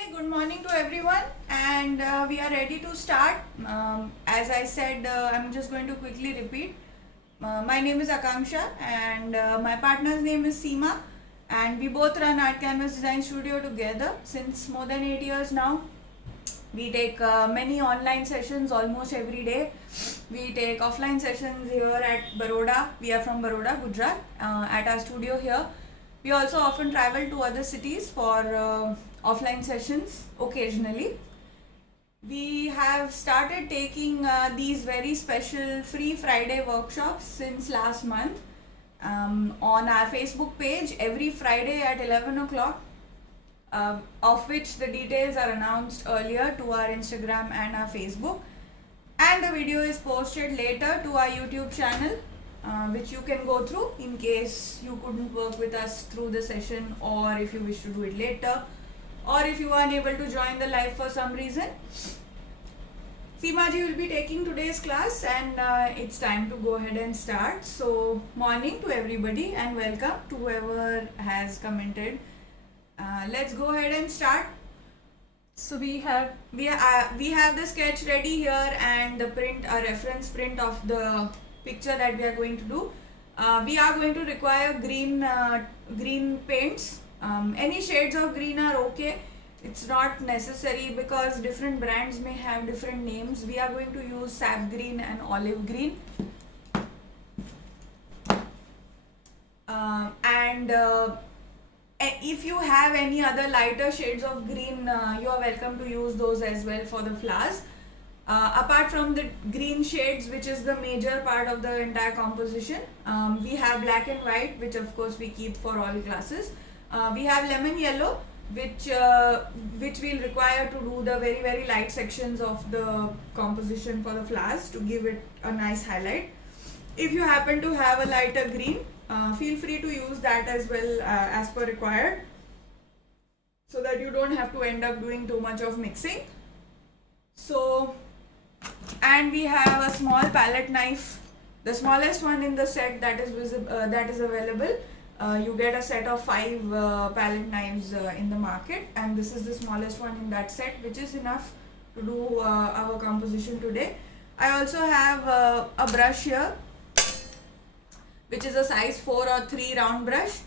Okay, good morning to everyone, and we are ready to start. As I said, I'm just going to quickly repeat. My name is Akanksha, and my partner's name is Seema, and we both run Art Canvas Design Studio together since more than 8 years now. We take many online sessions almost every day. We take offline sessions here at Baroda. We are from Baroda, Gujarat, at our studio here. We also often travel to other cities for offline sessions occasionally. We have started taking these very special free Friday workshops since last month on our Facebook page every Friday at 11 o'clock, of which the details are announced earlier to our Instagram and our Facebook. And the video is posted later to our YouTube channel, which you can go through in case you couldn't work with us through the session, or if you wish to do it later, or if you are unable to join the live for some reason. Seema ji will be taking today's class, and it's time to go ahead and start. So, morning to everybody and welcome to whoever has commented. Let's go ahead and start. So we have the sketch ready here and the print, a reference print of the picture that we are going to do. We are going to require green paints. Any shades of green are okay. It's not necessary because different brands may have different names. We are going to use sap green and olive green. If you have any other lighter shades of green, you are welcome to use those as well for the flowers. Apart from the green shades, which is the major part of the entire composition, we have black and white, which of course we keep for all classes. We have lemon yellow, which we'll require to do the very, very light sections of the composition for the flowers to give it a nice highlight. If you happen to have a lighter green, feel free to use that as well as per required, so that you don't have to end up doing too much of mixing. So, and we have a small palette knife, the smallest one in the set that is available. You get a set of 5 palette knives in the market, and this is the smallest one in that set, which is enough to do our composition today. I also have a brush here, which is a size 4 or 3 round brush.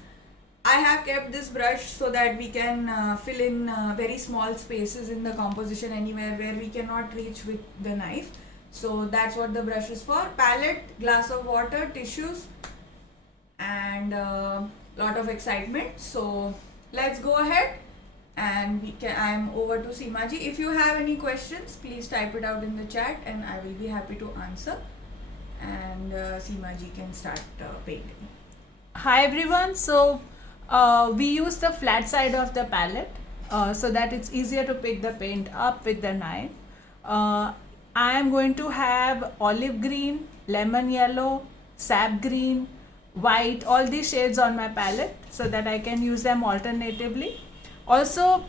I have kept this brush so that we can fill in very small spaces in the composition anywhere where we cannot reach with the knife. So that's what the brush is for. Palette, glass of water, tissues, and lot of excitement. So let's go ahead, and I'm over to Seema ji. If you have any questions, please type it out in the chat and I will be happy to answer. And Seema ji can start painting. Hi everyone. So we use the flat side of the palette so that it's easier to pick the paint up with the knife. I am going to have olive green, lemon yellow, sap green, white, all these shades on my palette so that I can use them alternatively. Also,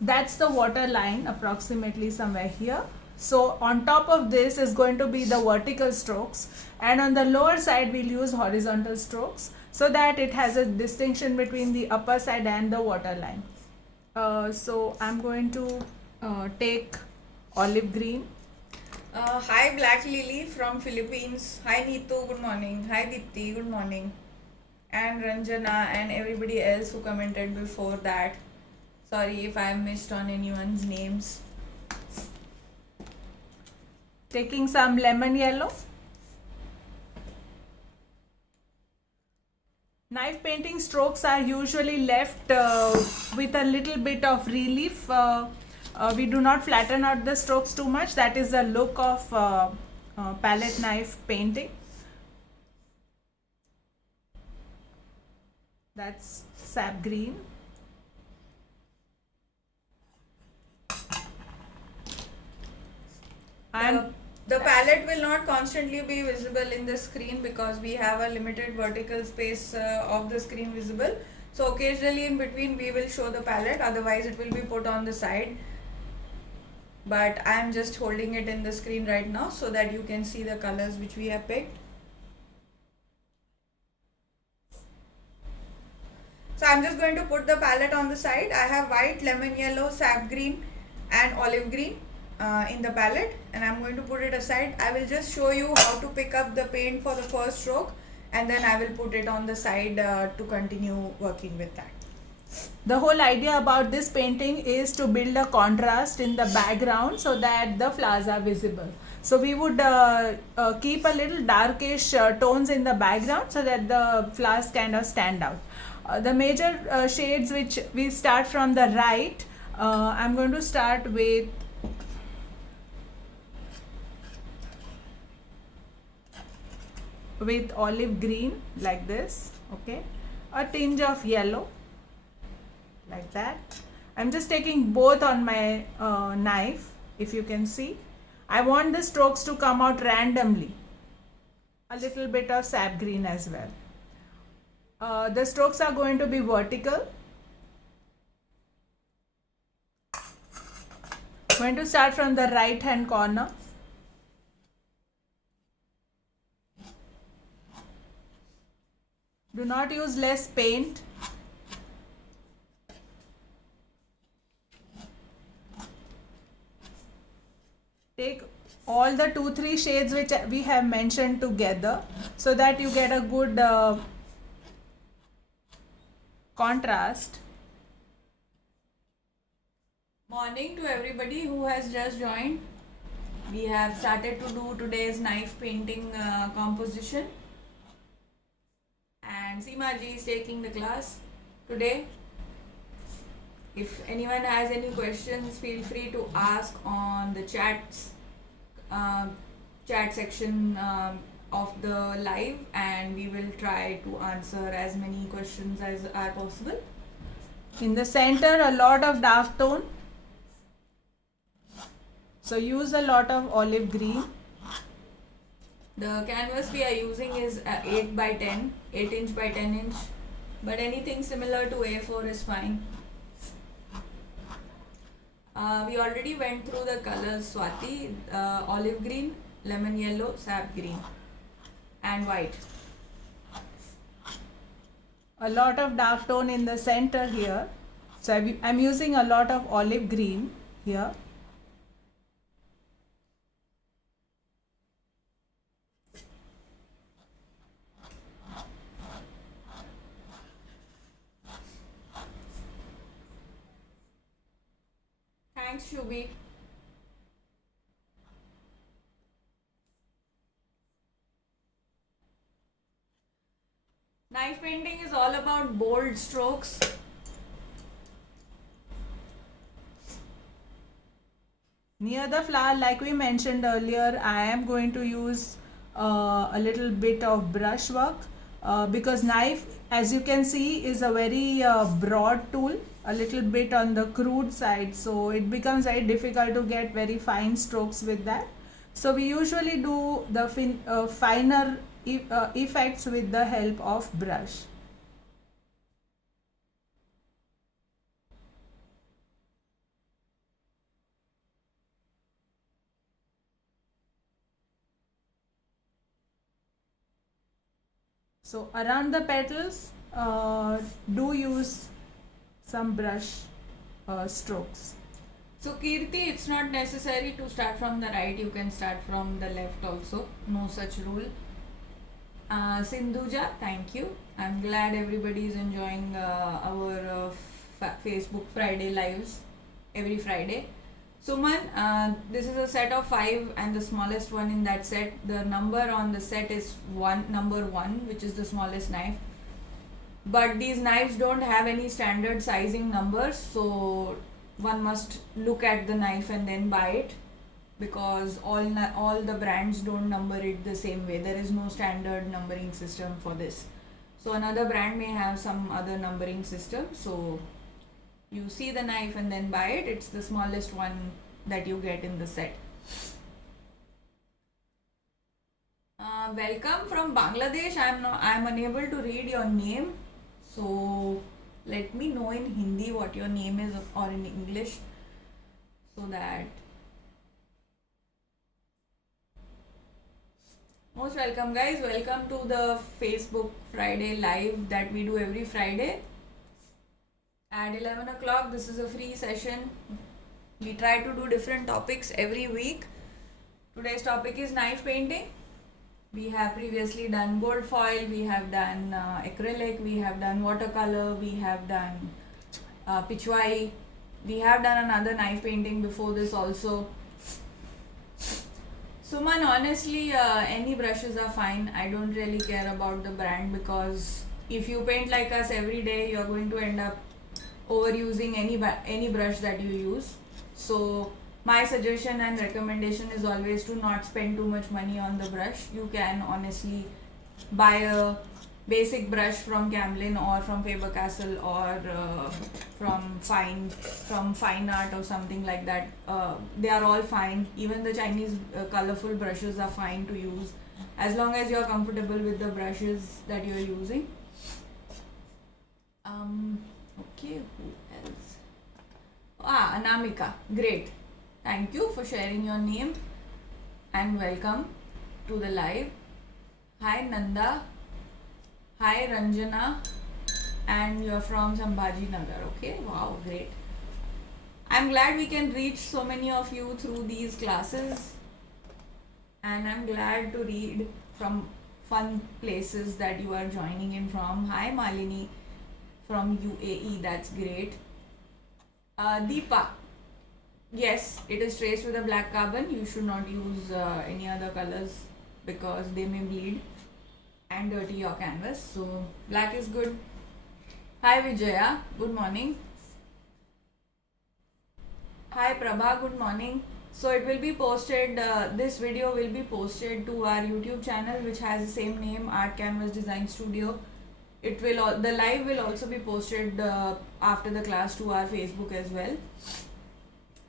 that's the water line approximately somewhere here. So on top of this is going to be the vertical strokes, and on the lower side we'll use horizontal strokes so that it has a distinction between the upper side and the water line. So I'm going to take olive green. Hi Black Lily from Philippines. Hi Neetu, good morning. Hi Dipti, good morning. And Ranjana and everybody else who commented before that. Sorry if I missed on anyone's names. Taking some lemon yellow. Knife painting strokes are usually left with a little bit of relief. We do not flatten out the strokes too much. That is the look of palette knife painting. That's sap green. The palette will not constantly be visible in the screen because we have a limited vertical space of the screen visible. So occasionally in between we will show the palette, otherwise it will be put on the side. But I am just holding it in the screen right now so that you can see the colors which we have picked. So I'm just going to put the palette on the side. I have white, lemon yellow, sap green and olive green in the palette, and I'm going to put it aside. I will just show you how to pick up the paint for the first stroke, and then I will put it on the side to continue working with that. The whole idea about this painting is to build a contrast in the background so that the flowers are visible. So we would keep a little darkish tones in the background so that the flowers kind of stand out. The major shades which we start from the right, I'm going to start with olive green like this, okay, a tinge of yellow like that. I'm just taking both on my knife. If you can see, I want the strokes to come out randomly. A little bit of sap green as well. The strokes are going to be vertical. Going to start from the right hand corner. Do not use less paint. Take all the 2-3 shades which we have mentioned together so that you get a good contrast. Morning to everybody who has just joined. We have started to do today's knife painting composition, and Seema ji is taking the class today. If anyone has any questions, feel free to ask on the chat section of the live, and we will try to answer as many questions as are possible. In the center, a lot of dark tone. So use a lot of olive green. The canvas we are using is 8 by 10, 8 inch by 10 inch, but anything similar to A4 is fine. We already went through the colors, Swati, olive green, lemon yellow, sap green and white. A lot of dark tone in the center here. So I'm using a lot of olive green here. Thanks, Shubhi. Knife painting is all about bold strokes. Near the flower, like we mentioned earlier, I am going to use a little bit of brush work because knife, as you can see, is a very broad tool, a little bit on the crude side, so it becomes very difficult to get very fine strokes with that. So we usually do the finer effects with the help of brush. So around the petals, do use some brush strokes. So Kirti, it's not necessary to start from the right, you can start from the left also, no such rule. Sindhuja, thank you. I'm glad everybody is enjoying our Facebook Friday lives every Friday. Suman, this is a set of 5 and the smallest one in that set. The number on the set is number 1, which is the smallest knife. But these knives don't have any standard sizing numbers, so one must look at the knife and then buy it, because all the brands don't number it the same way. There is no standard numbering system for this. So another brand may have some other numbering system. So you see the knife and then buy it. It's the smallest one that you get in the set. Welcome from Bangladesh. I'm unable to read your name, so let me know in Hindi what your name is or in English, so that. Most welcome, guys. Welcome to the Facebook Friday live that we do every Friday. at 11 o'clock. This is a free session. We try to do different topics every week. Today's topic is knife painting. We have previously done gold foil, we have done acrylic, we have done watercolor, we have done pichwai. We have done another knife painting before this also. Suman, honestly, any brushes are fine. I don't really care about the brand, because if you paint like us every day, you're going to end up overusing any brush that you use. So my suggestion and recommendation is always to not spend too much money on the brush. You can honestly buy a basic brush from Camlin or from Faber-Castell or from Fine Art or something like that. They are all fine. Even the Chinese colorful brushes are fine to use, as long as you're comfortable with the brushes that you're using. Okay, who else? Anamika, great. Thank you for sharing your name and welcome to the live. Hi Nanda. Hi Ranjana. And you're from Sambhaji Nagar. Okay, wow, great. I'm glad we can reach so many of you through these classes, and I'm glad to read from fun places that you are joining in from. Hi Malini from UAE, that's great. Deepa, yes, it is traced with a black carbon. You should not use any other colors because they may bleed and dirty your canvas. So black is good. Hi Vijaya, good morning. Hi Prabha, good morning. So it will be posted, this video will be posted to our YouTube channel, which has the same name, Art Canvas Design Studio. It will, the live will also be posted after the class to our Facebook as well.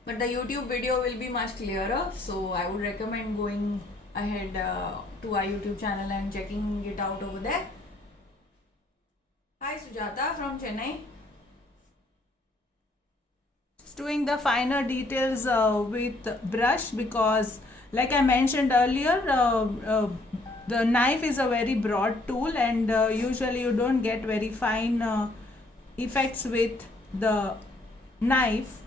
But the YouTube video will be much clearer, so I would recommend going ahead to our YouTube channel and checking it out over there. Hi Sujata from Chennai. Doing the finer details with brush, because like I mentioned earlier, the knife is a very broad tool, and usually you don't get very fine effects with the knife.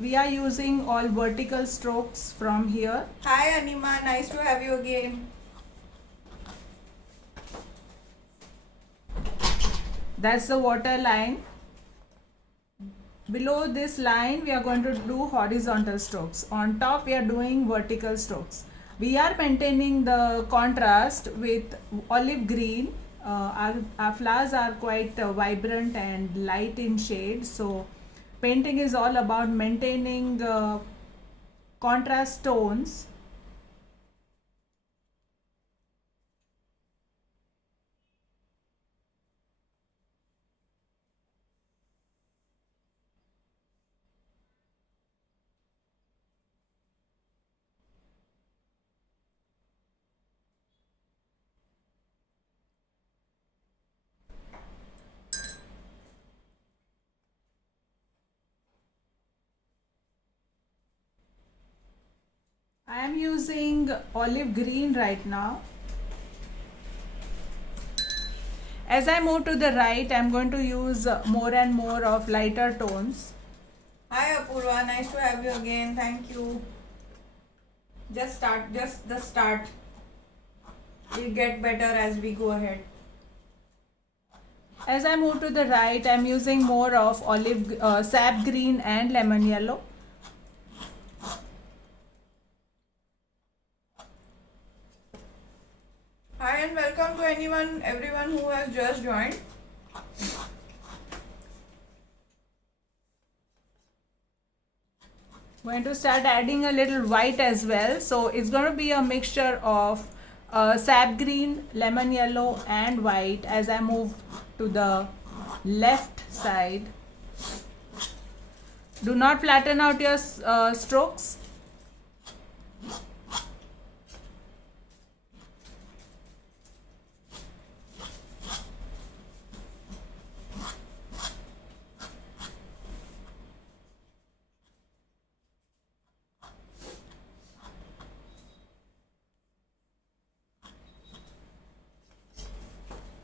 We are using all vertical strokes from here. Hi Anima, nice to have you again. That's the water line. Below this line we are going to do horizontal strokes. On top we are doing vertical strokes. We are maintaining the contrast with olive green. Our flowers are quite vibrant and light in shade, so painting is all about maintaining contrast tones. I am using olive green right now. As I move to the right, I am going to use more and more of lighter tones. Hi Apurva, nice to have you again. Thank you. Just the start. We'll get better as we go ahead. As I move to the right, I am using more of olive, sap green and lemon yellow. Hi and welcome to everyone who has just joined. Going to start adding a little white as well, so it's going to be a mixture of sap green, lemon yellow and white as I move to the left side. Do not flatten out your strokes.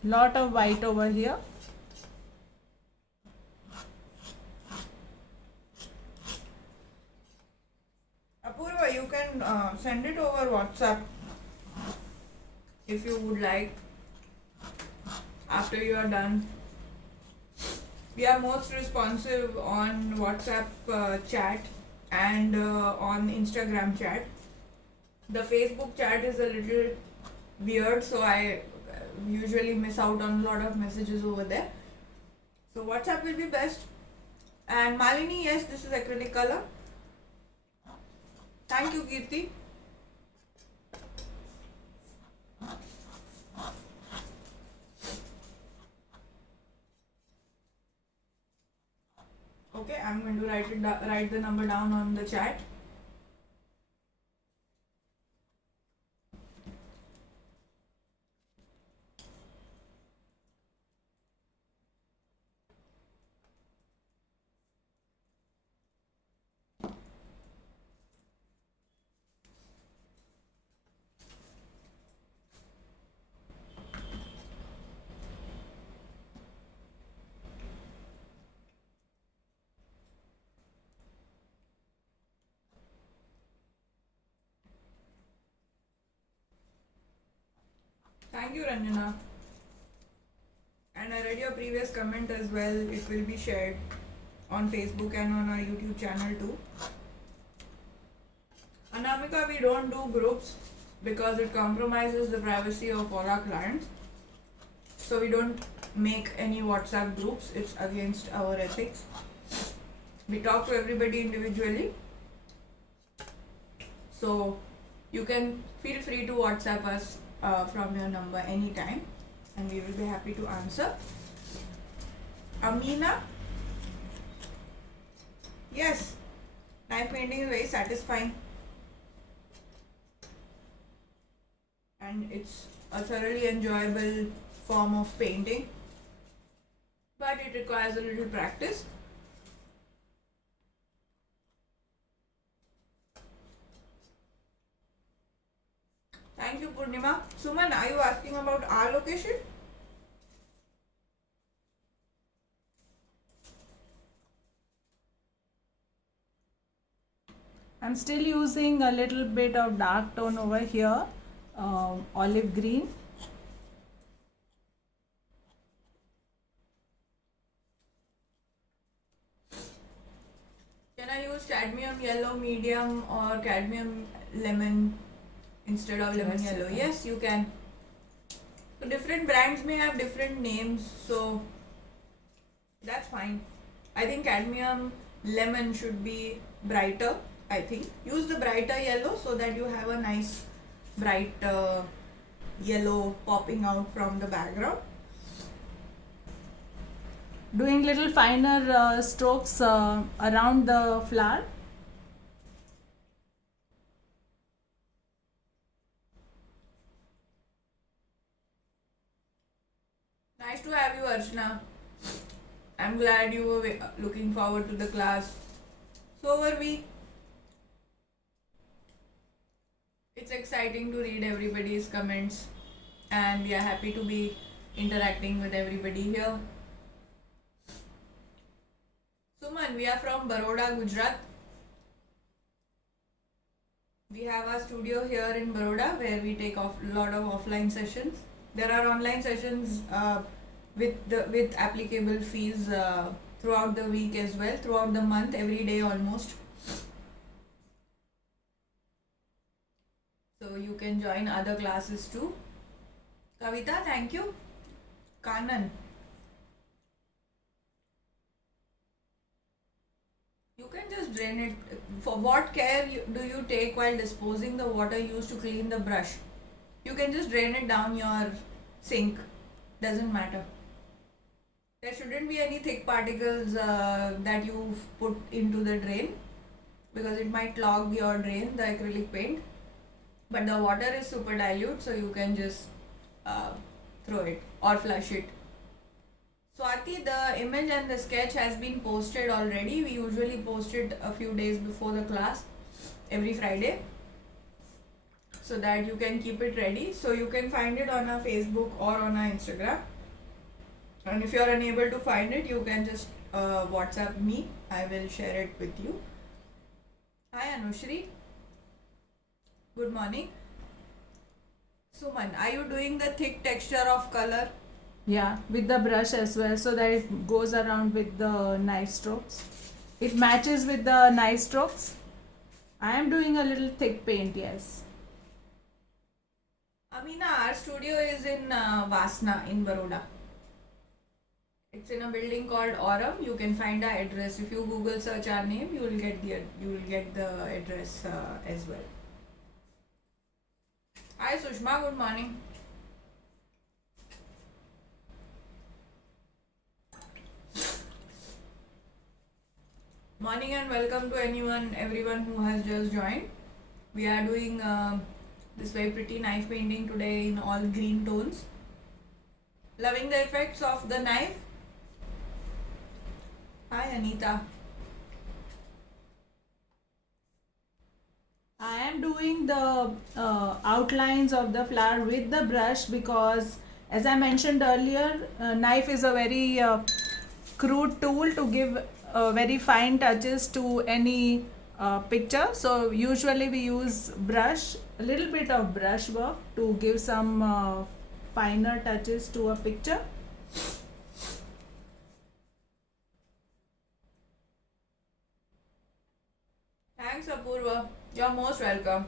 lot of white over here. Apurva, you can send it over WhatsApp if you would like after you are done. We are most responsive on WhatsApp chat and on Instagram chat. The Facebook chat is a little weird, so I usually miss out on a lot of messages over there. So WhatsApp will be best. And Malini, yes, this is acrylic color. Thank you, Kirti. Okay, I'm going to write the number down on the chat. Thank you, Ranjana. And I read your previous comment as well. It will be shared on Facebook and on our YouTube channel too. Anamika, we don't do groups because it compromises the privacy of all our clients. So we don't make any WhatsApp groups. It's against our ethics. We talk to everybody individually. So you can feel free to WhatsApp us from your number anytime and we will be happy to answer. Amina, yes, knife painting is very satisfying and it's a thoroughly enjoyable form of painting, but it requires a little practice. Thank you, Purnima. Suman, are you asking about our location? I'm still using a little bit of dark tone over here, olive green. Can I use cadmium yellow medium or cadmium lemon instead of lemon Yes, yellow? you can. Yes, you can. So different brands may have different names, so that's fine. I think cadmium lemon should be brighter. I think use the brighter yellow so that you have a nice bright yellow popping out from the background. Doing little finer strokes around the flower. Nice to have you, Archana. I'm glad you were looking forward to the class. So were we. It's exciting to read everybody's comments and we are happy to be interacting with everybody here. Suman, we are from Baroda, Gujarat. We have our studio here in Baroda where we take a lot of offline sessions. There are online sessions with applicable fees throughout the week as well, throughout the month, every day almost. So you can join other classes too. Kavita, thank you. Kanan. You can just drain it. For what care do you take while disposing the water used to clean the brush? You can just drain it down your sink. Doesn't matter. There shouldn't be any thick particles that you put into the drain because it might clog your drain, the acrylic paint. But the water is super dilute, so you can just throw it or flush it. Swati, the image and the sketch has been posted already. We usually post it a few days before the class, every Friday, so that you can keep it ready. So you can find it on our Facebook or on our Instagram. And if you are unable to find it, you can just WhatsApp me. I will share it with you. Hi Anushri. Good morning. Suman, are you doing the thick texture of color? Yeah, with the brush as well, so that it goes around with the knife strokes. It matches with the knife strokes. I am doing a little thick paint, yes. Amina, our studio is in Vasna in Baroda. It's in a building called Aurum. You can find our address. If you Google search our name, you will get the address as well. Hi Sushma, good morning. Morning and welcome to everyone who has just joined. We are doing this very pretty knife painting today in all green tones. Loving the effects of the knife. Hi Anita. I am doing the outlines of the flower with the brush because, as I mentioned earlier, knife is a very crude tool to give very fine touches to any picture. So usually we use brush, a little bit of brush work to give some finer touches to a picture. Thanks Apurva. You're most welcome.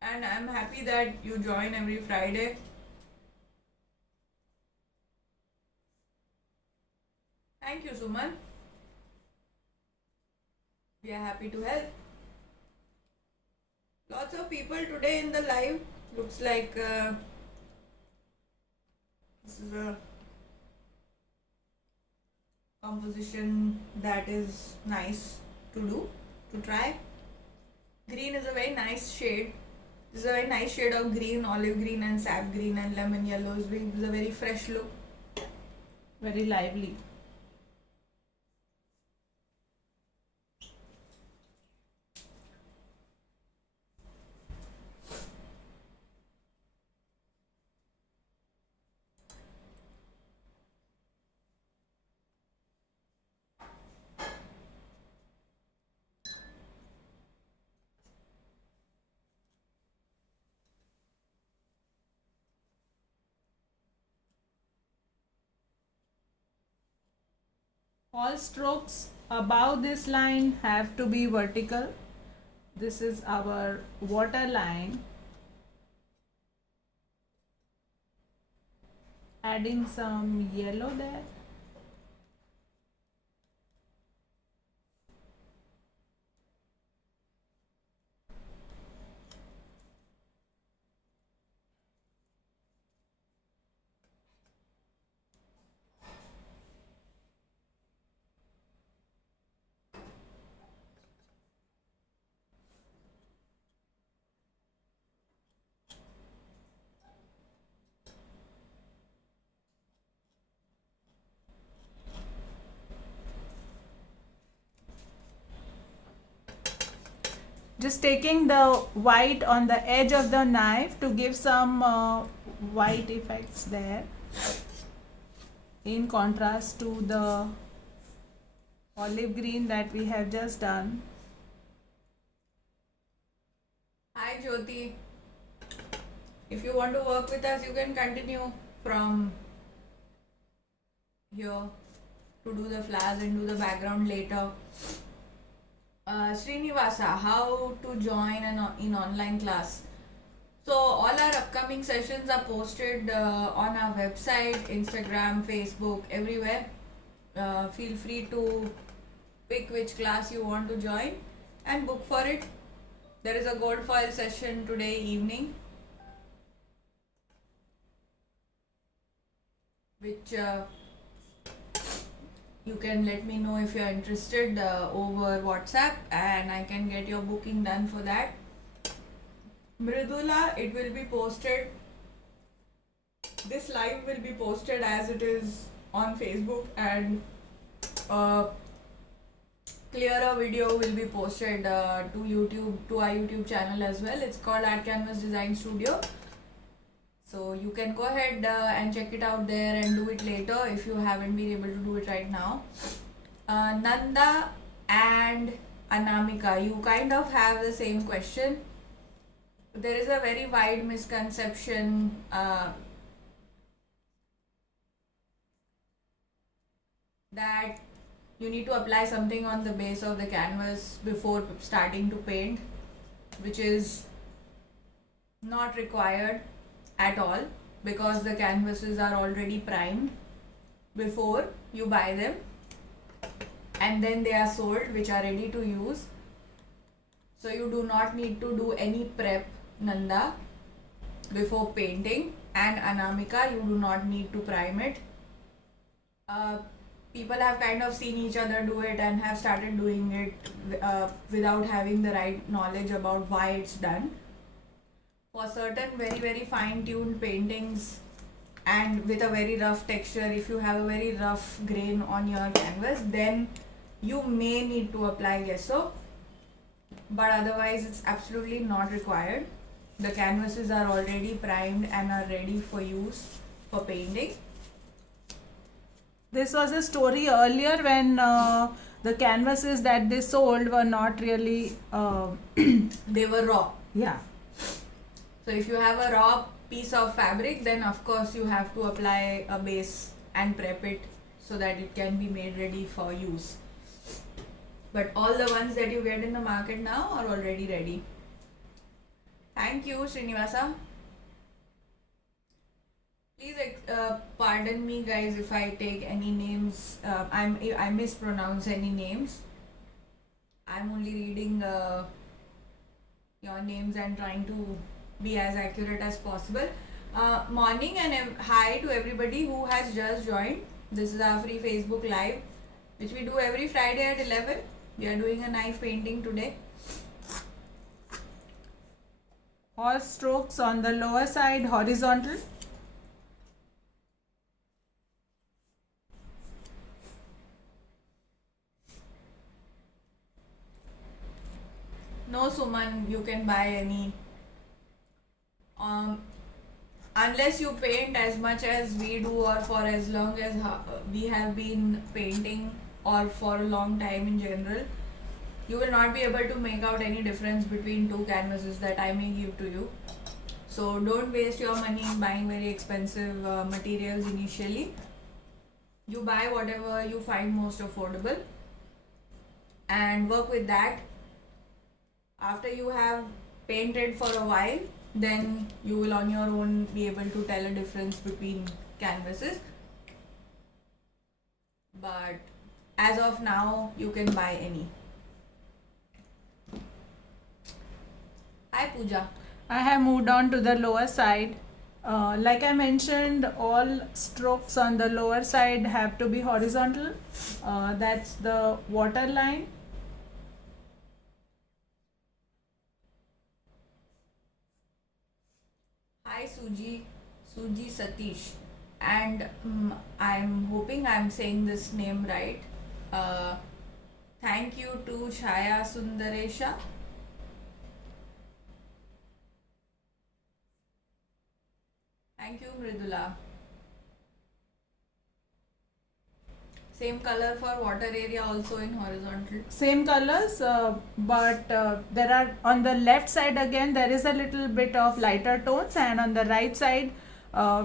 And I'm happy that you join every Friday. Thank you, Suman. We are happy to help. Lots of people today in the live. Looks like this is a composition that is nice to do, to try. Green is a very nice shade. This is a very nice shade of green, olive green and sap green and lemon yellow. It's a very fresh look. Very lively. All strokes above this line have to be vertical. This is our water line. Adding some yellow there. Just taking the white on the edge of the knife to give some white effects there in contrast to the olive green that we have just done. Hi Jyoti. If you want to work with us, you can continue from here to do the flowers and do the background later. Srinivasa, how to join in online class? So all our upcoming sessions are posted on our website, Instagram, Facebook, everywhere. Feel free to pick which class you want to join and book for it. There is a gold foil session today evening, which you can let me know if you are interested over WhatsApp, and I can get your booking done for that. Mridula, it will be posted. This live will be posted as it is on Facebook, and clearer video will be posted to YouTube, to our YouTube channel as well. It's called Art Canvas Design Studio. So you can go ahead and check it out there and do it later if you haven't been able to do it right now. Nanda and Anamika, you kind of have the same question. There is a very wide misconception that you need to apply something on the base of the canvas before starting to paint, which is not required at all, because the canvases are already primed before you buy them, and then they are sold, which are ready to use. So you do not need to do any prep, Nanda, before painting, and Anamika, you do not need to prime it. People have kind of seen each other do it and have started doing it without having the right knowledge about why it's done. For certain very fine tuned paintings and with a very rough texture, if you have a very rough grain on your canvas, then you may need to apply gesso, but otherwise it's absolutely not required. The canvases are already primed and are ready for use for painting. This was a story earlier when the canvases that they sold were not really They were raw. yeah. So if you have a raw piece of fabric, then of course you have to apply a base and prep it so that it can be made ready for use. But all the ones that you get in the market now are already ready. Thank you, Srinivasa. Please pardon me, guys, if I take any names. I mispronounce any names. I'm only reading your names and trying to be as accurate as possible. Morning and hi to everybody who has just joined. This is our free Facebook Live, which we do every Friday at 11. We are doing a knife painting today. Horse strokes on the lower side horizontal. No, Suman, you can buy any. Unless you paint as much as we do, or for as long as we have been painting, or for a long time in general, you will not be able to make out any difference between two canvases that I may give to you. So don't waste your money in buying very expensive materials initially. You buy whatever you find most affordable and work with that. After you have painted for a while, then you will on your own be able to tell a difference between canvases. But as of now, you can buy any. Hi Pooja. I have moved on to the lower side. Like I mentioned, all strokes on the lower side have to be horizontal. That's the water line. Hi Suji Satish, and I'm hoping I'm saying this name right. Thank you to Chaya Sundaresha. Thank you Mridula. Same color for water area also in horizontal. Same colors, but there are on the left side again there is a little bit of lighter tones, and on the right side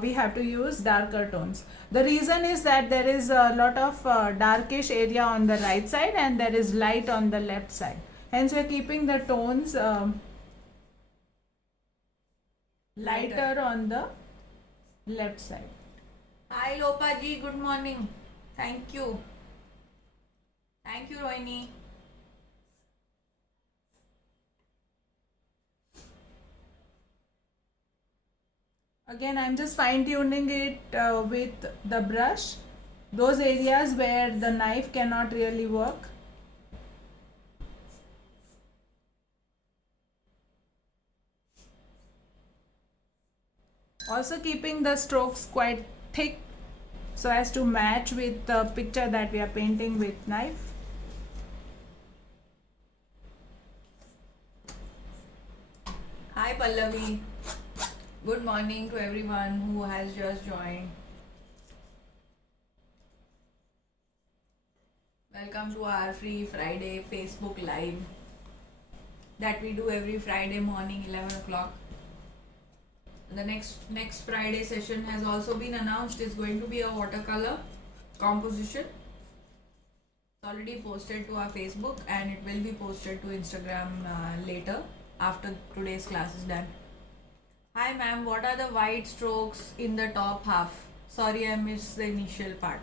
we have to use darker tones. The reason is that there is a lot of darkish area on the right side and there is light on the left side. Hence we are keeping the tones lighter on the left side. Hi Lopa ji, good morning. Thank you. Thank you Rohini. Again, I'm just fine tuning it with the brush. Those areas where the knife cannot really work. Also keeping the strokes quite thick so as to match with the picture that we are painting with knife. Hi Pallavi. Good morning to everyone who has just joined. Welcome to our free Friday Facebook Live that we do every Friday morning 11 o'clock. The next Friday session has also been announced. It's going to be a watercolor composition. It's already posted to our Facebook and it will be posted to Instagram later after today's class is done. Hi ma'am, what are the white strokes in the top half? Sorry, I missed the initial part.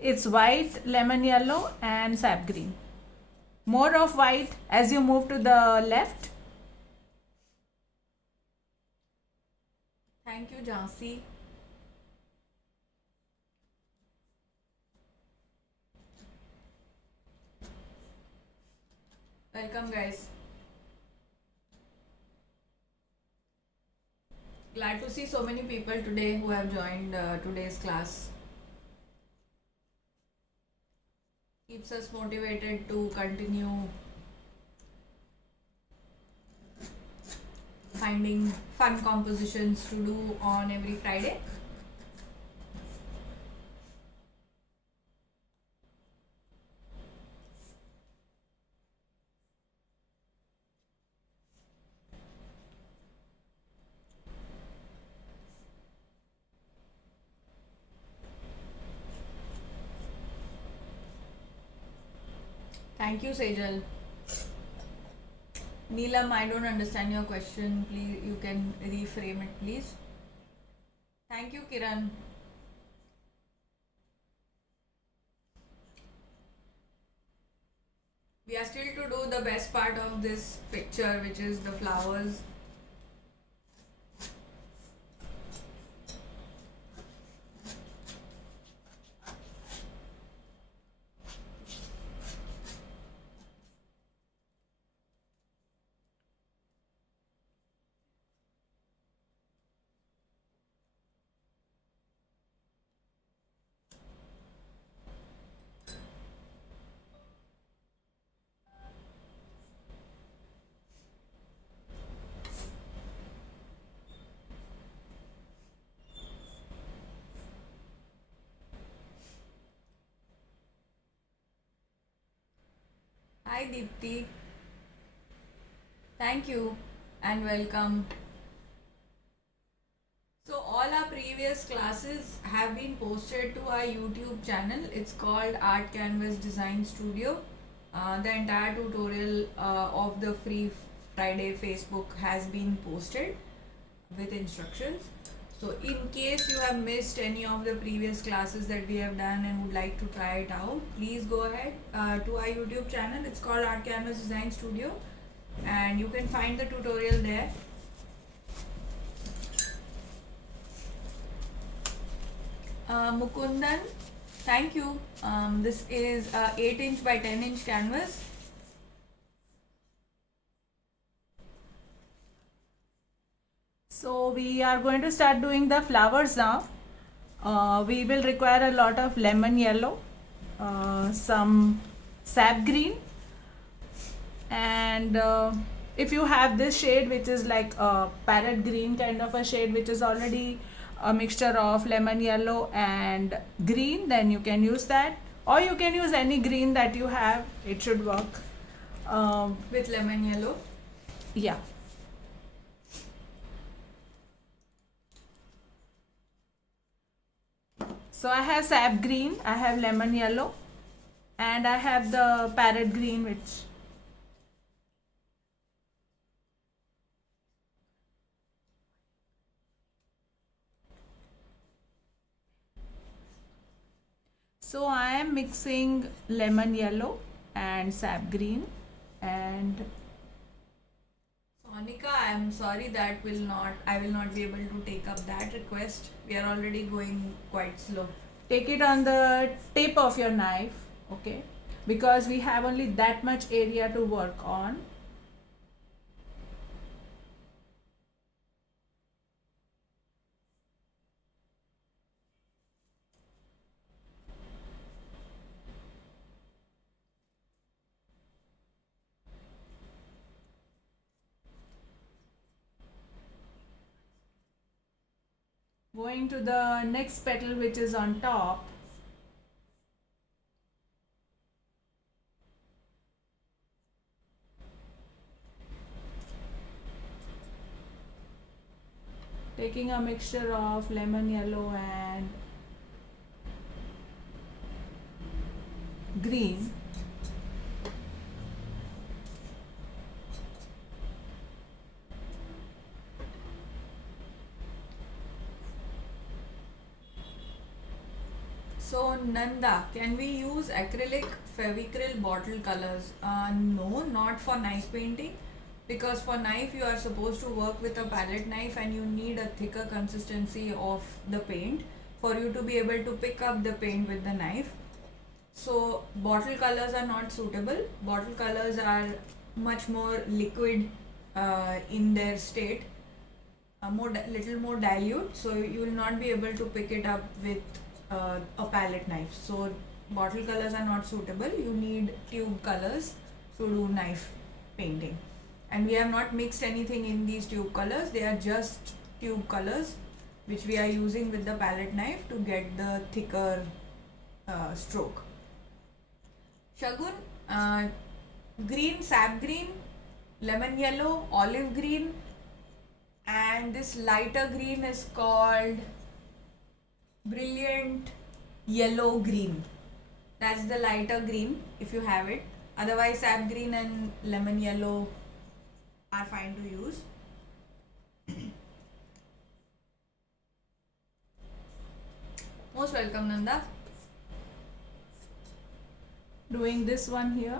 It's white, lemon yellow, and sap green. More of white as you move to the left. Thank you, Jansi. Welcome, guys. Glad to see so many people today who have joined today's class. Keeps us motivated to continue finding fun compositions to do on every Friday. Thank you, Sejal. Neelam, I don't understand your question. Please, you can reframe it, please. Thank you, Kiran. We are still to do the best part of this picture, which is the flowers. Hi Deepti. Thank you and welcome. So all our previous classes have been posted to our YouTube channel. It's called Art Canvas Design Studio. The entire tutorial of the free Friday Facebook has been posted with instructions. So in case you have missed any of the previous classes that we have done and would like to try it out, please go ahead to our YouTube channel. It's called Art Canvas Design Studio and you can find the tutorial there. Mukundan, thank you. This is a 8-inch by 10-inch canvas. So we are going to start doing the flowers now. We will require a lot of lemon yellow, some sap green, and if you have this shade which is like a parrot green kind of a shade which is already a mixture of lemon yellow and green, then you can use that, or you can use any green that you have, it should work. With lemon yellow. Yeah. So I have sap green, I have lemon yellow, and I have the parrot green which so I am mixing lemon yellow and sap green, and Sonika, I am sorry that I will not be able to take up that request. We are already going quite slow. take it on the tip of your knife, okay, because we have only that much area to work on. Going to the next petal, which is on top. Taking a mixture of lemon yellow and green. So Nanda, can we use acrylic Fevicryl bottle colors? No, not for knife painting, because for knife you are supposed to work with a palette knife and you need a thicker consistency of the paint for you to be able to pick up the paint with the knife. So bottle colors are not suitable. Bottle colors are much more liquid in their state, little more dilute, so you will not be able to pick it up with a palette knife. So bottle colors are not suitable. You need tube colors to do knife painting, and we have not mixed anything in these tube colors. They are just tube colors which we are using with the palette knife to get the thicker stroke. Shagun, green, sap green, lemon yellow, olive green, and this lighter green is called brilliant yellow green. That's the lighter green if you have it. Otherwise, sap green and lemon yellow are fine to use. Most welcome, Nanda. Doing this one here.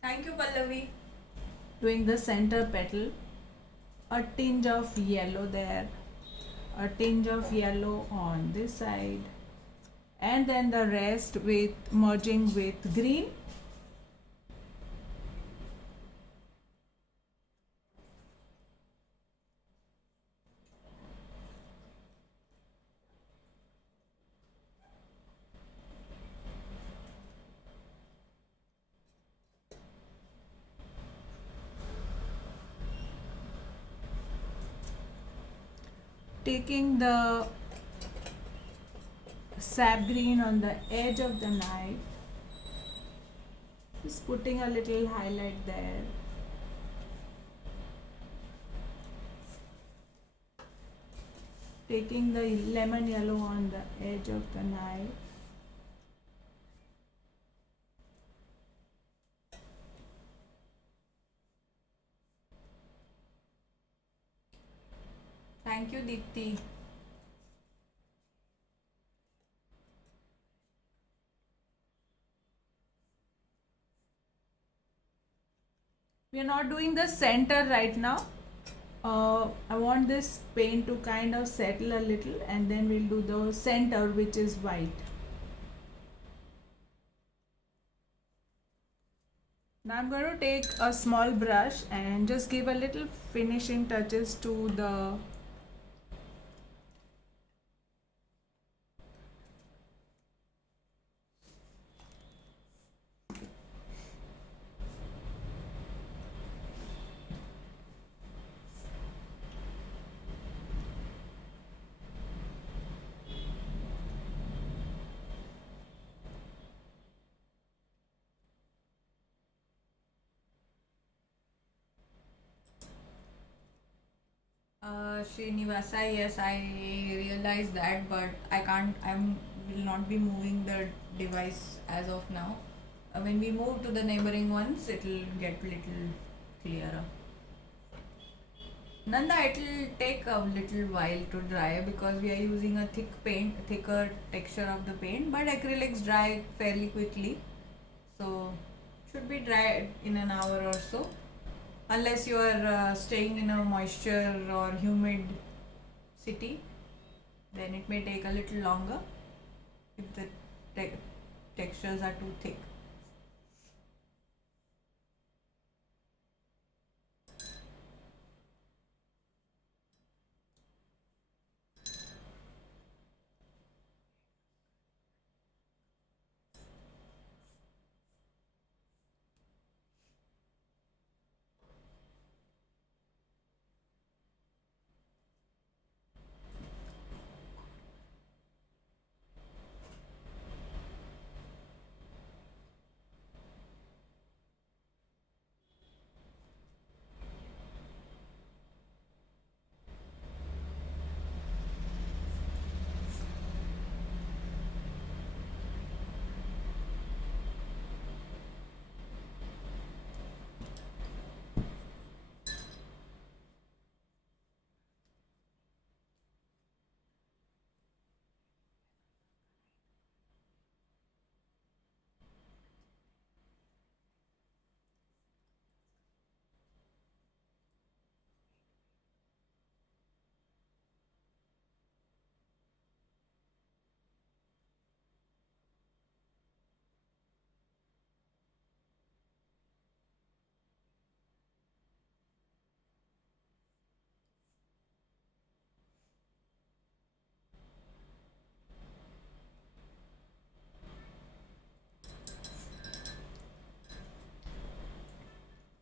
Thank you, Pallavi. Doing the center petal. A tinge of yellow there. A tinge of yellow on this side. And then the rest with merging with green. Taking the sap green on the edge of the knife, just putting a little highlight there. Taking the lemon yellow on the edge of the knife. Thank you, Deepthi. We are not doing the center right now. I want this paint to kind of settle a little, and then we'll do the center, which is white. Now I'm going to take a small brush and just give a little finishing touches to the Srinivasa, yes, I realize that, but I can't. Will not be moving the device as of now. When we move to the neighboring ones, it'll get little clearer. Nanda, it'll take a little while to dry because we are using a thicker texture of the paint. But acrylics dry fairly quickly, so should be dry in an hour or so. Unless you are staying in a moisture or humid city, then it may take a little longer if the textures are too thick.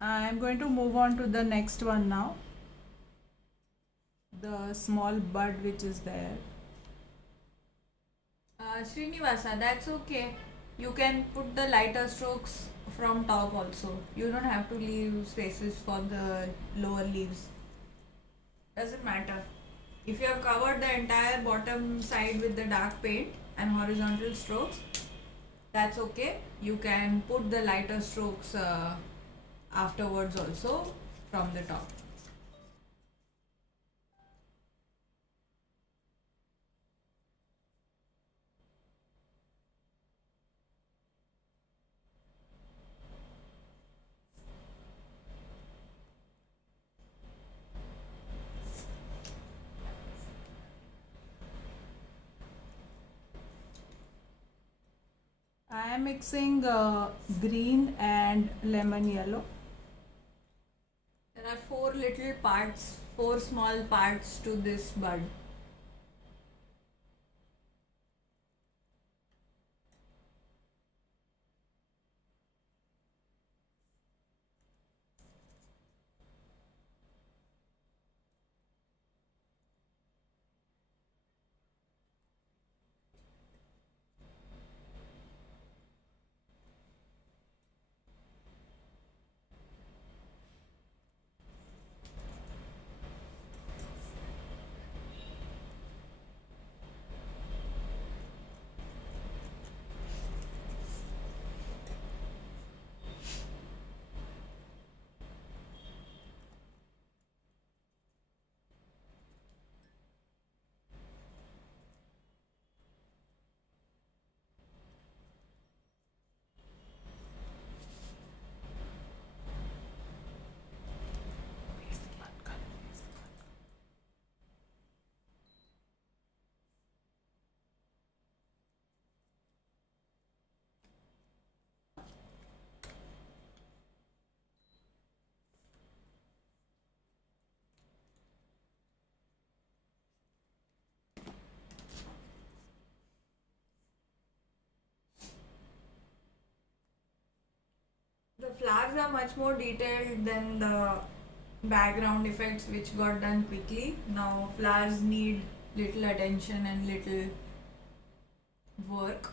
I'm going to move on to the next one now. The small bud which is there. Srinivasa, that's okay. You can put the lighter strokes from top also. You don't have to leave spaces for the lower leaves. Doesn't matter. If you have covered the entire bottom side with the dark paint and horizontal strokes, that's okay. You can put the lighter strokes afterwards also from the top. I am mixing green and lemon yellow. There are four little parts, four small parts to this bud. The flowers are much more detailed than the background effects which got done quickly. Now flowers need little attention and little work.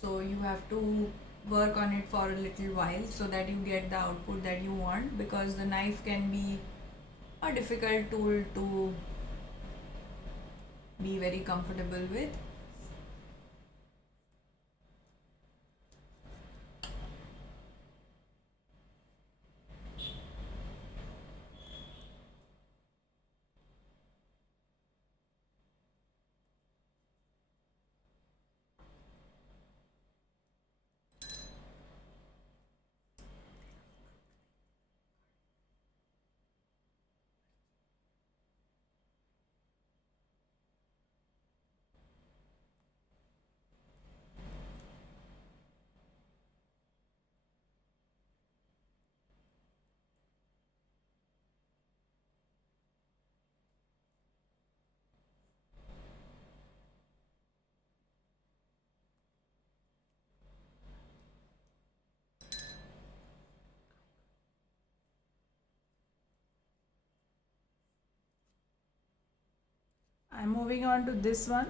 So you have to work on it for a little while so that you get the output that you want, because the knife can be a difficult tool to be very comfortable with. I'm moving on to this one.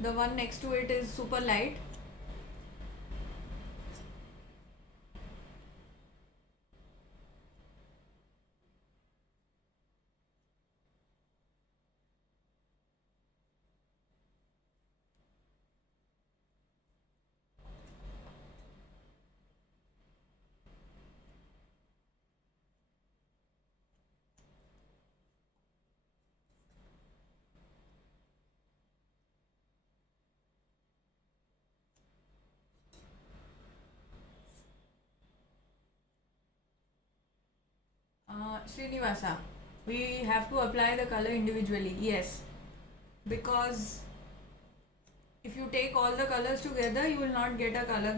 The one next to it is super light. Srinivasa, we have to apply the color individually. Yes, because if you take all the colors together, you will not get a color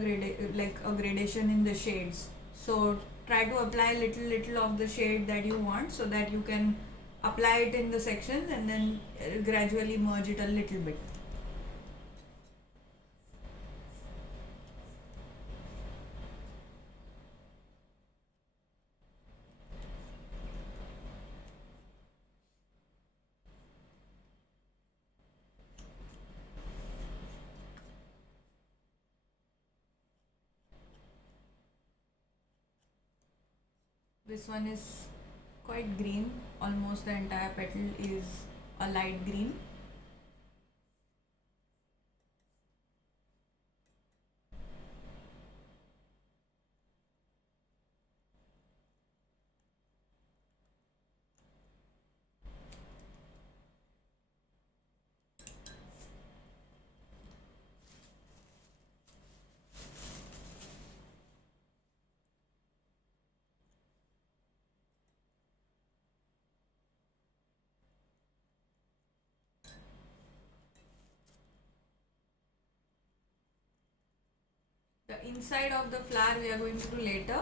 like a gradation in the shades. So try to apply little of the shade that you want, so that you can apply it in the sections and then gradually merge it a little bit. This one is quite green, almost the entire petal is a light green. The inside of the flower we are going to do later.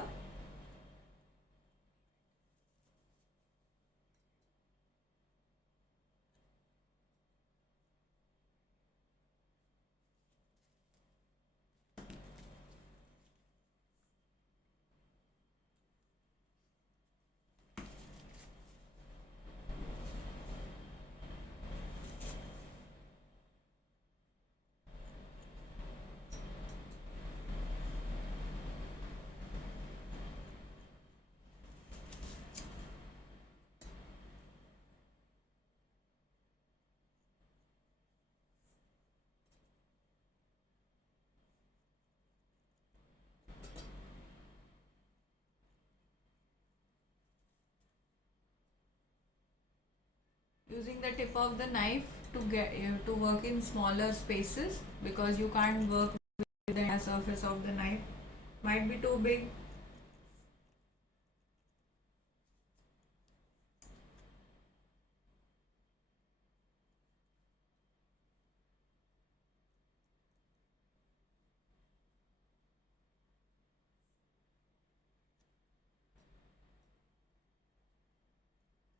Using the tip of the knife to get to work in smaller spaces, because you can't work with the entire surface of the knife, might be too big.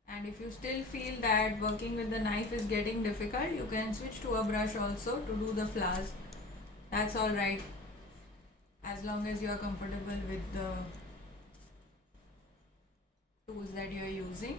And if you still feel that working with the knife is getting difficult, you can switch to a brush also to do the flowers. That's alright, as long as you are comfortable with the tools that you are using.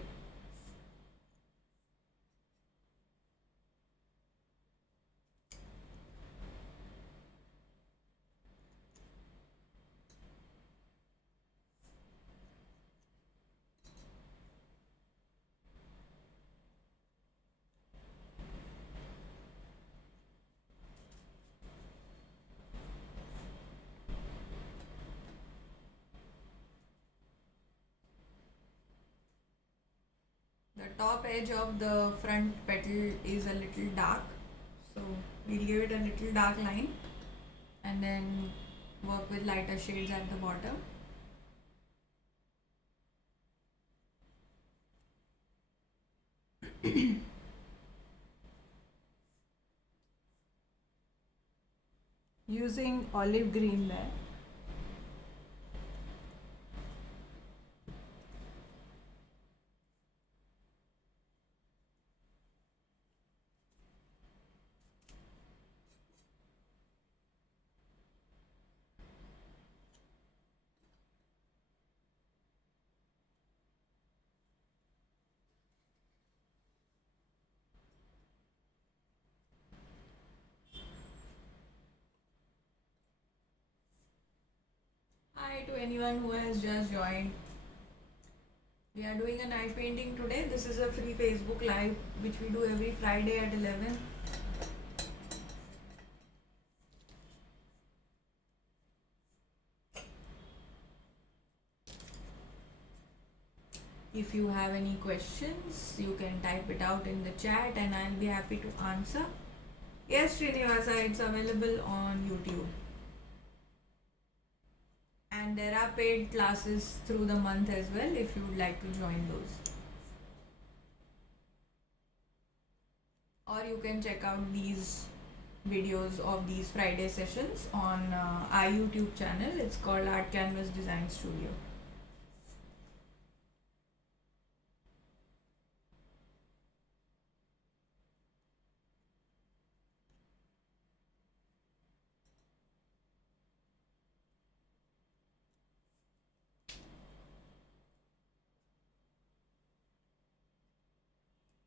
The top edge of the front petal is a little dark, so we'll give it a little dark line and then work with lighter shades at the bottom. Using olive green there. Hi to anyone who has just joined. We are doing a knife painting today. This is a free Facebook Live which we do every Friday at 11. If you have any questions, you can type it out in the chat and I'll be happy to answer. Yes, Srinivasa, it's available on YouTube. And and there are paid classes through the month as well if you would like to join those. Or you can check out these videos of these Friday sessions on our YouTube channel. It's called Art Canvas Design Studio.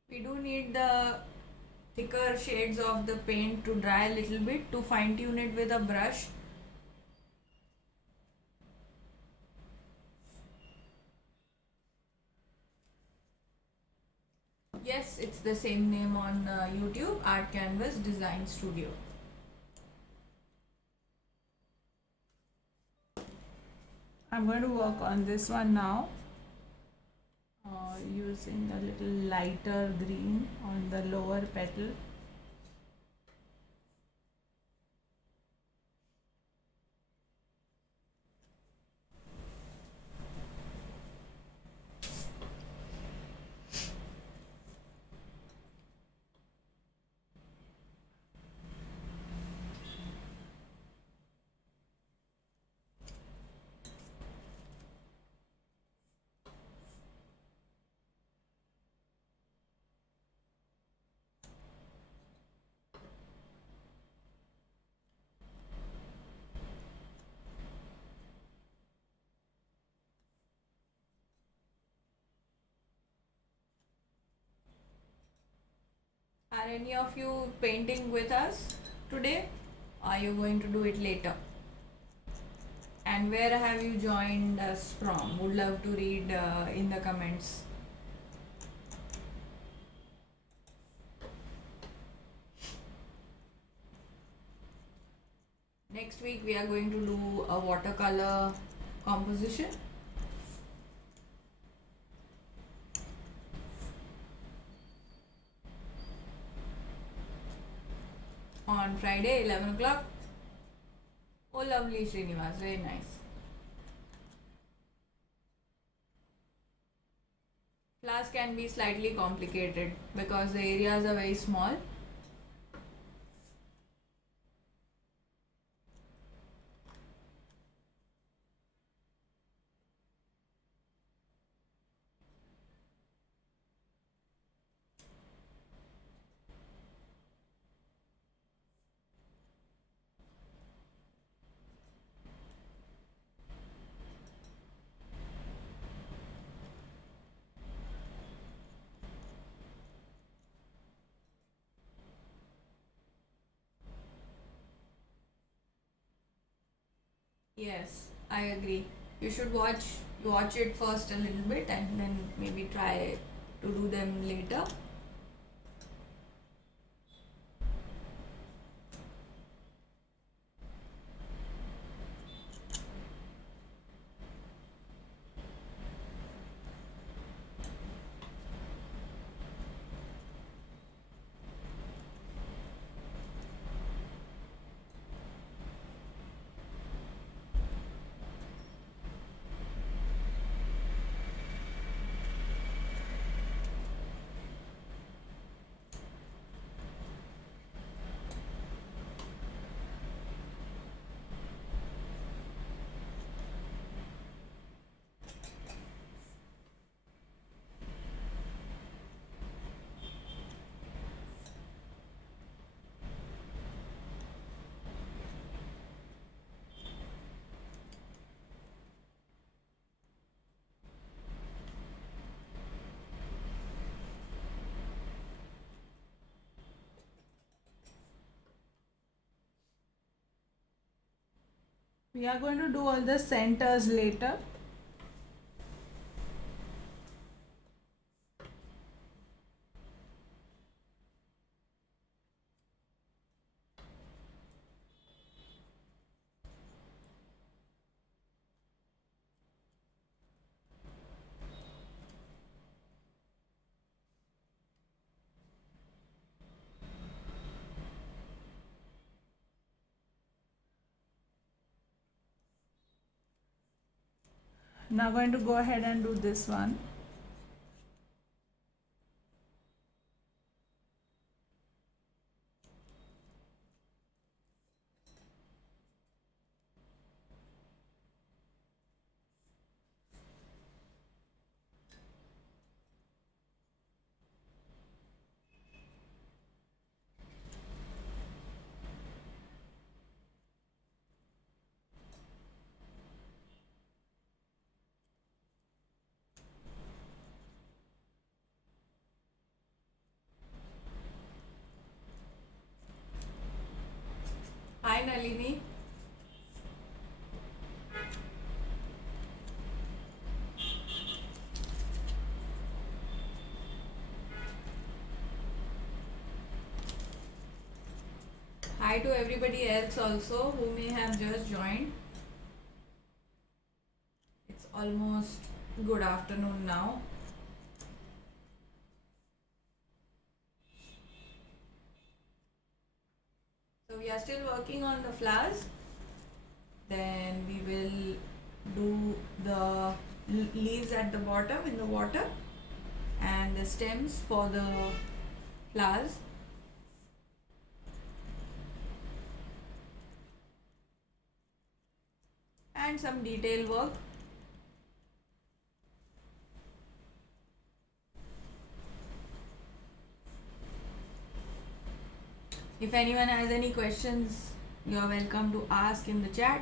We do need the thicker shades of the paint to dry a little bit to fine tune it with a brush. Yes, it's the same name on YouTube, Art Canvas Design Studio. I'm going to work on this one now, using a little lighter green on the lower petal. Are any of you painting with us today? Are you going to do it later? And where have you joined us from? Would love to read in the comments. Next week we are going to do a watercolor composition. On Friday, 11 o'clock. Oh, lovely, Srinivas, very nice. Class can be slightly complicated because the areas are very small. Yes, I agree. You should watch it first a little bit and then maybe try to do them later. We are going to do all the centers later. Now going to go ahead and do this one. Hi Nalini. Hi to everybody else also who may have just joined. It's almost good afternoon now. So we are still working on the flowers. Then we will do the leaves at the bottom in the water and the stems for the flowers. And some detail work. If anyone has any questions, you are welcome to ask in the chat.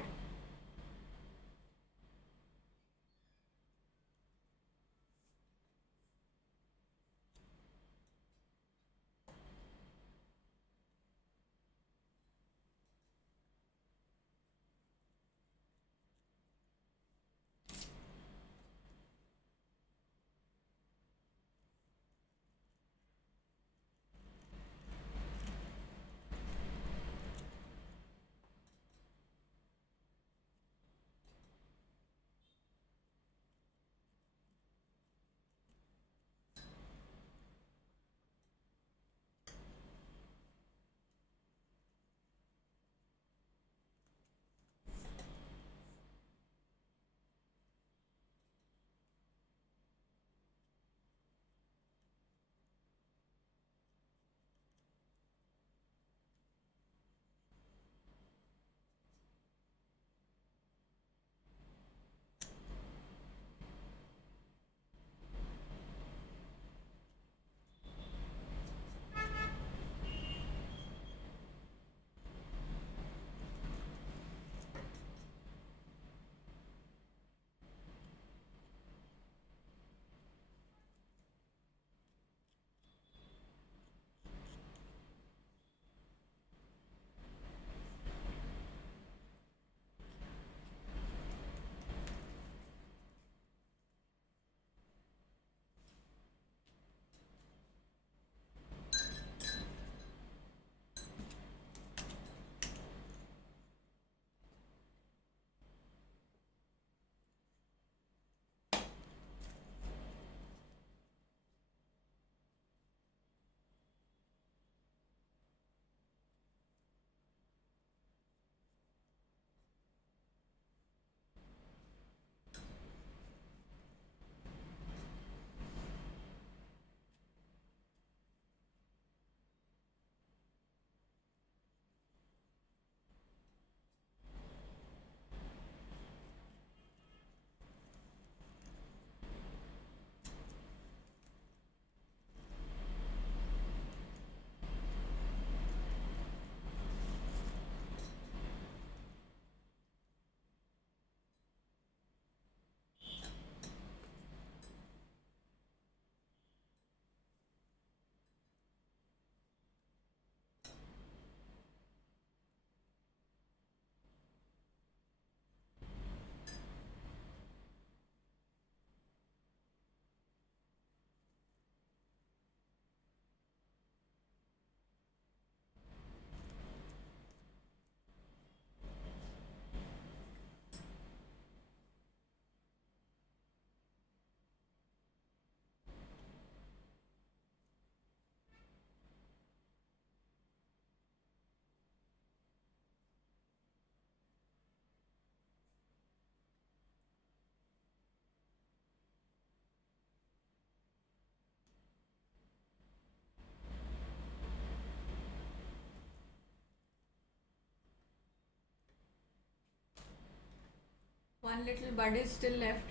One little bud is still left.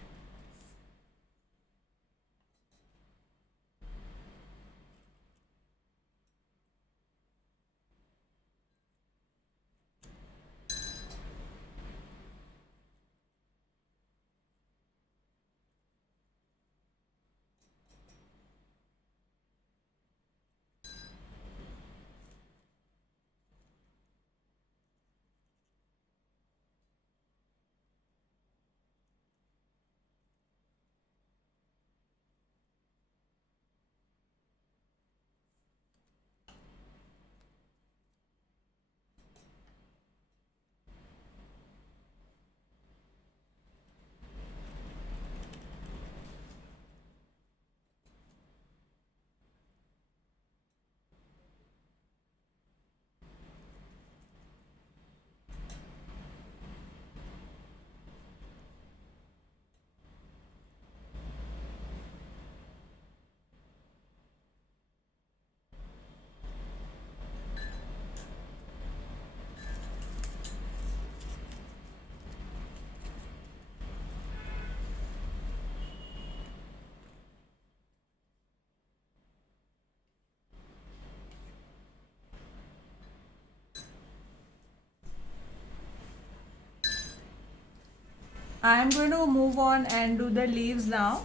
I am going to move on and do the leaves now.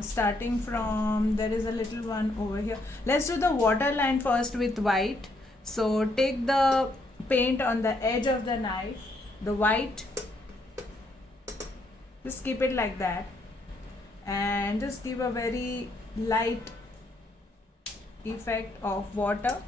Starting from, there is a little one over here. Let's do the waterline first with white. So take the paint on the edge of the knife, the white, just keep it like that, and just give a very light effect of water.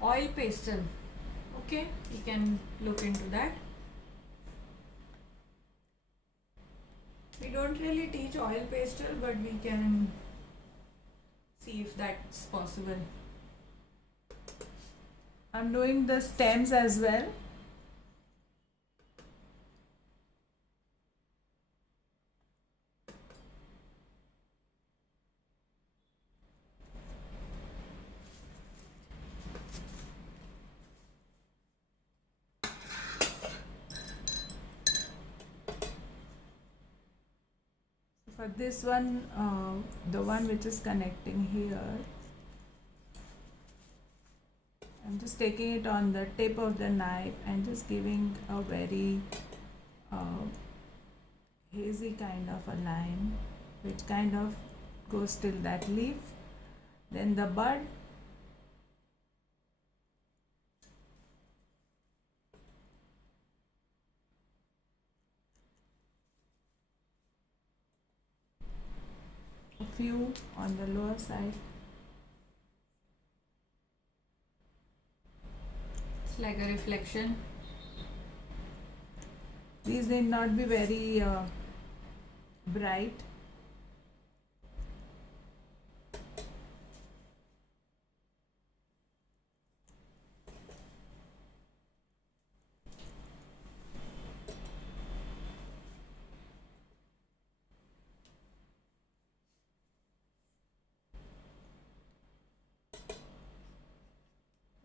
Oil pastel. Okay, we can look into that. We don't really teach oil pastel, but we can see if that's possible. I'm doing the stems as well. For this one, the one which is connecting here, I'm just taking it on the tip of the knife and just giving a very hazy kind of a line which kind of goes till that leaf. Then the bud, a few on the lower side. It's like a reflection. These need not be very bright.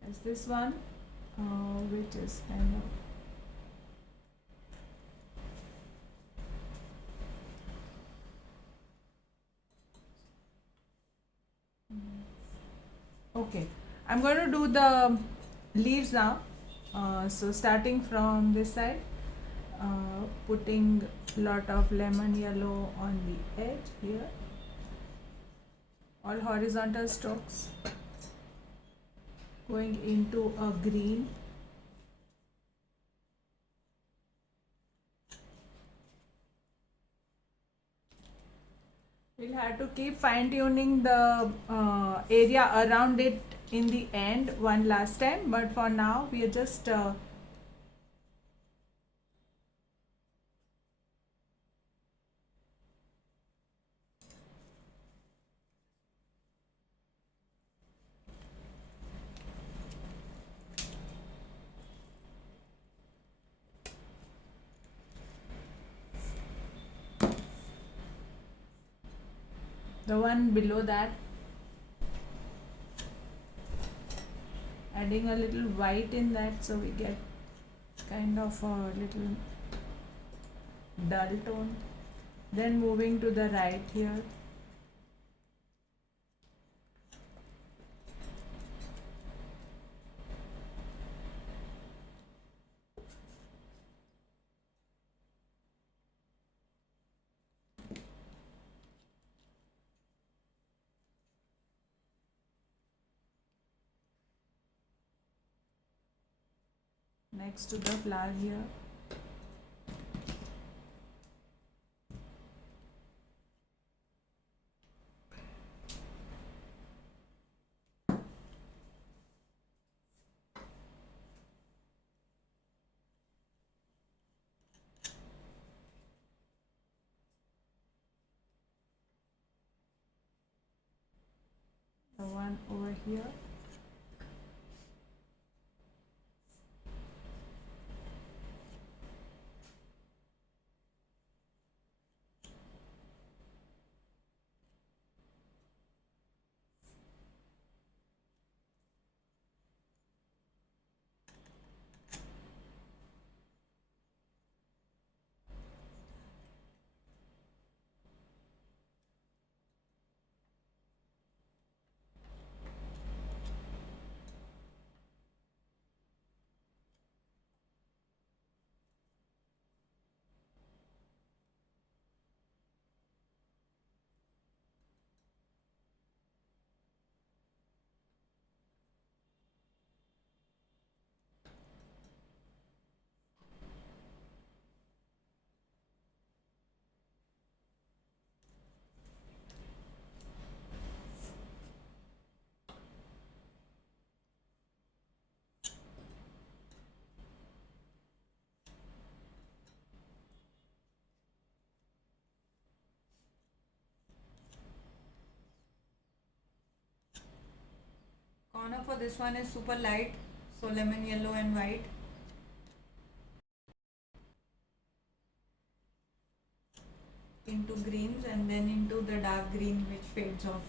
As this one, which is kind of okay. I'm going to do the leaves now. So starting from this side, putting lot of lemon yellow on the edge here, all horizontal strokes, going into a green, we'll have to keep fine tuning the area around it in the end one last time, but for now we are just the one below that, adding a little white in that so we get kind of a little dull tone. Then moving to the right here, next to the flower here. The one over here. Corner for this one is super light, so lemon yellow and white. Into greens and then into the dark green which fades off.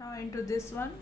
Now into this one.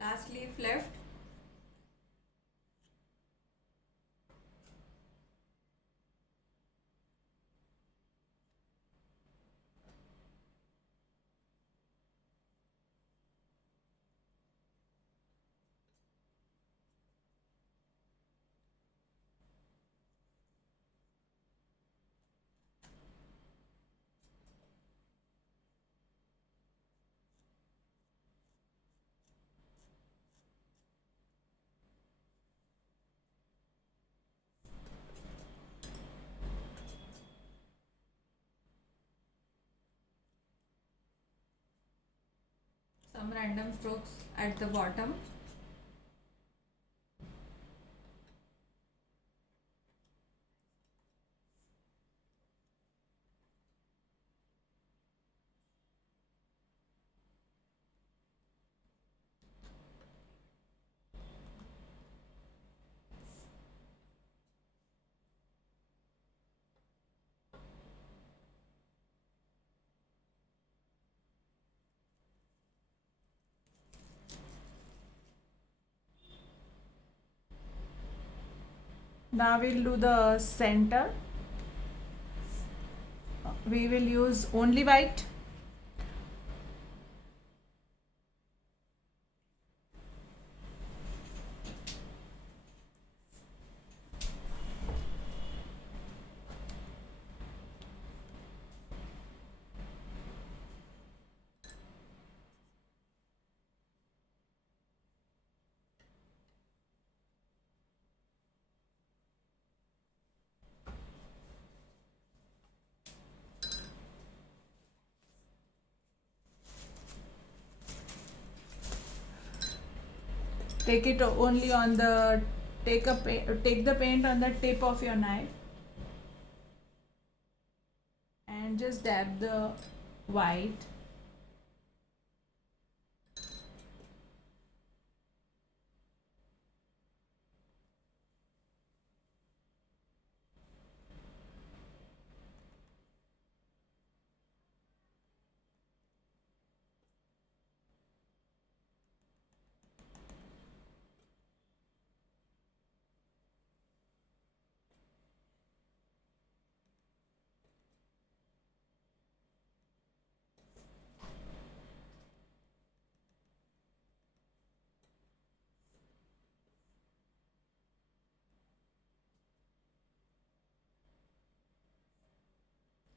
Last leaf left. some random strokes at the bottom. Now we'll do the center. We will use only white. Take it only on the take the paint on the tip of your knife and just dab the white.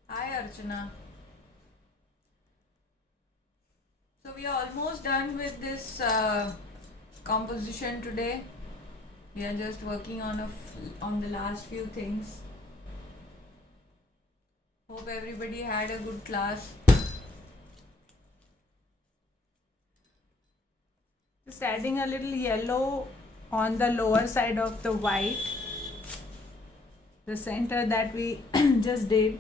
Hi Archana. So we are almost done with this composition today. We are just working on the last few things. Hope everybody had a good class. Just adding a little yellow on the lower side of the white, the center that we just did.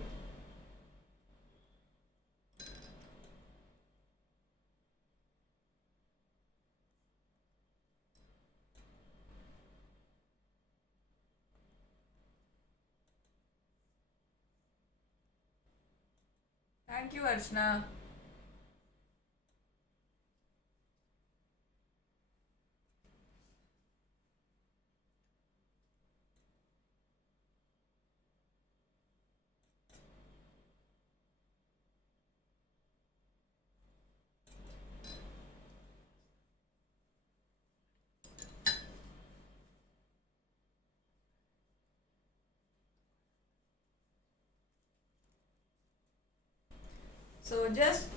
Thank you, Archana. So just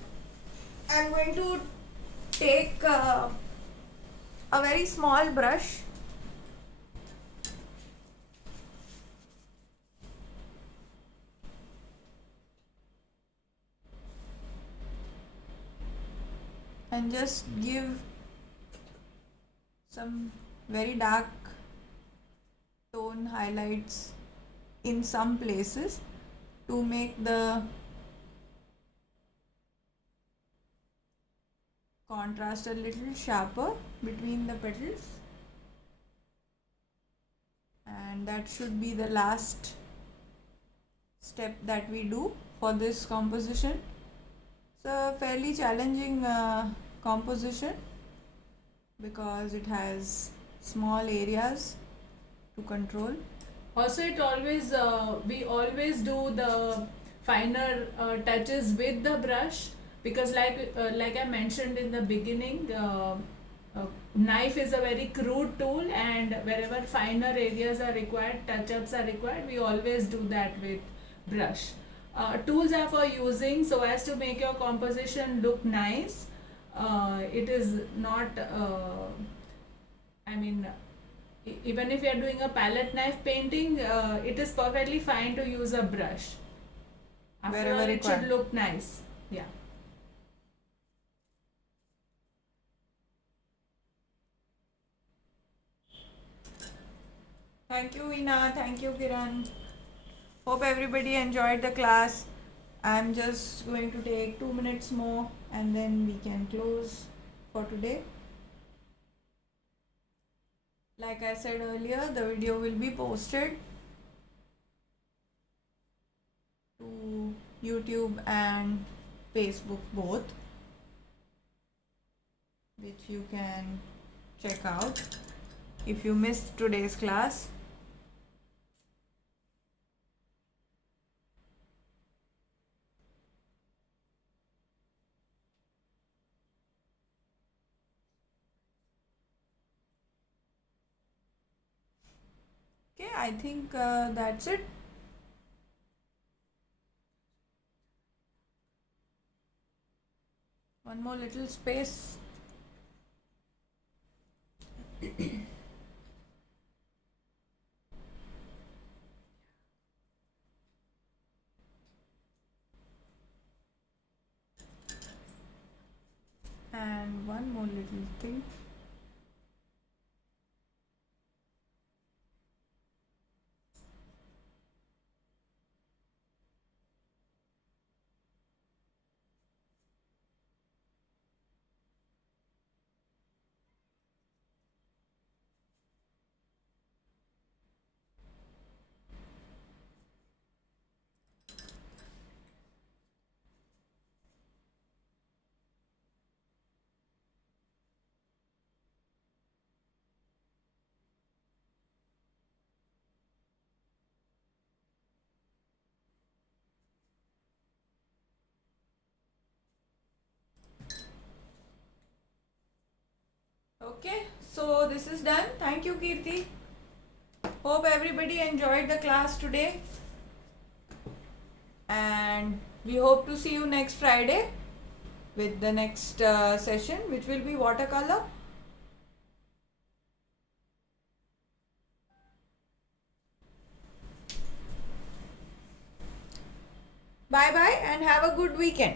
I'm going to take a very small brush and just give some very dark tone highlights in some places to make the contrast a little sharper between the petals, and that should be the last step that we do for this composition. It's a fairly challenging composition because it has small areas to control. Also, we always do the finer touches with the brush, because like I mentioned in the beginning, knife is a very crude tool, and wherever finer areas are required, touch-ups are required, we always do that with brush. Tools are for using so as to make your composition look nice. It is not even if you are doing a palette knife painting, it is perfectly fine to use a brush. After Wherever all, it required. should look nice. Yeah. Thank you, Veena. Thank you, Kiran. Hope everybody enjoyed the class. I'm just going to take 2 minutes more and then we can close for today. Like I said earlier, the video will be posted to YouTube and Facebook both, which you can check out if you missed today's class. Okay, I think that's it. One more little space. And one more little thing. Okay, so this is done. Thank you, Kirti. Hope everybody enjoyed the class today. And we hope to see you next Friday with the next session, which will be watercolor. Bye bye and have a good weekend.